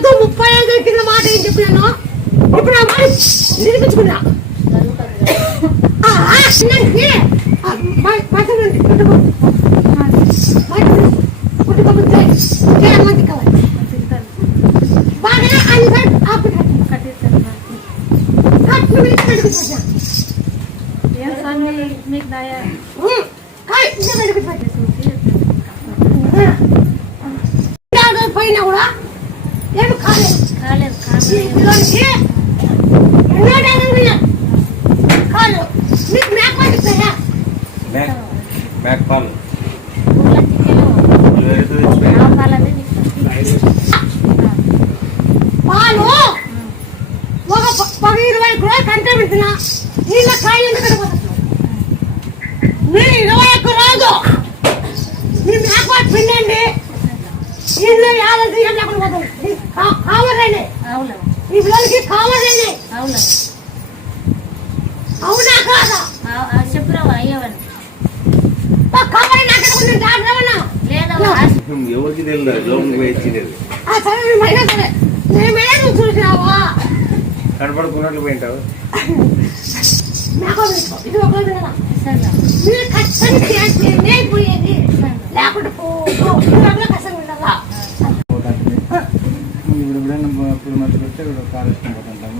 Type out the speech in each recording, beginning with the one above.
పొద్దు 35 కింద మాట ఏం చెప్పినాను ఇప్పుడు ఆ మాట నిరూపించుకున్నా పోయినా కూడా ఏమి కాలేదు కాదు మీకు బ్యాక్ పాలు పాలు ఒక 20 కూడా కంటే పెడుతున్నా నీళ్ళ కాయలు ఎందుకు మీరు 21 రాదు మీరు మేకపాటు పిండండి నీళ్ళు 50 ఏం లేకుండా పోతుంది కావాలండి ఈ పిల్లలకి కావాలండి అవునా కాదా చెప్పురావా అయ్యవని కావాలి నాకు ఎవరికి తెలియదు చూసినావా కనపడుకున్నట్లు పోయింటావు పోయేది లేకుంటే కష్టం ఉండాలా ఇప్పుడు మధ్య పెడితే కాలు ఇష్టం పోతుంటాము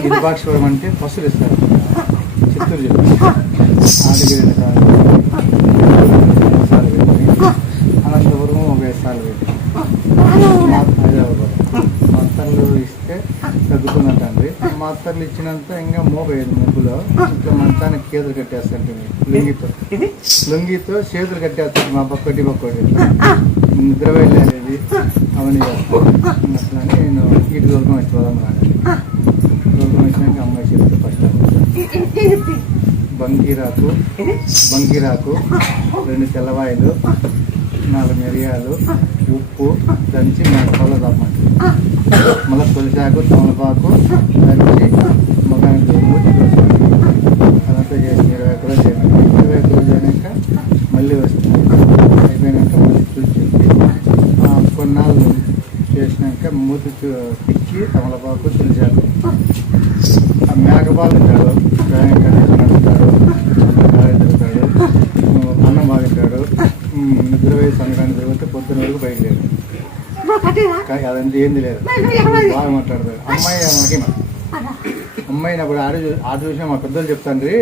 ఇరుపాక్షవరం అంటే పసులు ఇస్తారు చిత్తూరు చెప్తారు ఆదిగిరి సార్లు పెట్టి అనంతపురం 5 సార్లు పెట్టి హైదరాబాద్ మాత్రలు ఇస్తే తగ్గుతుందంటండి మాత్రలు ఇచ్చినంత ఇంకా మోగేది ముగ్గులో ఇట్లా మంచానికి చేతులు కట్టేస్తాంటే లుంగితో చేతులు కట్టేస్తాడు మా పక్కటి నిద్ర వెళ్ళేది అవన్నీ చేస్తాను అట్లని నేను ఇటు దూరం వచ్చి పోదాం రాని దూరం వచ్చినాక అమ్మాయి చెప్తే ఫస్ట్ బంగిరాకు 2 తెల్లవాయలు 4 మిరియాలు ఉప్పు దంచి మేకపాలు తప్పండి మళ్ళీ తొలిసాకు తమలపాకు దంచి మగానికి మూతి అదంతా చేసి 21 రోజులు చేయండి 21 రోజులు అయినాక మళ్ళీ వస్తుంది అయిపోయినాక మళ్ళీ చూసి కొన్నాళ్ళు చేసినాక మూతి తిక్కి తమలపాకు తొలిసాకు ఆ మేకపాలు తింటాడు నడుస్తాడు అన్నం బాగా తింటాడు నిద్ర వేసి సంక్రాంతి తిరిగితే పొద్దున వరకు బయలుదేరు అదంతా ఏంది లేదు బాగా మాట్లాడతాడు అమ్మాయి అమ్మాయి అప్పుడు ఆడ చూసినా మా పెద్దలు చెప్తాండ్రి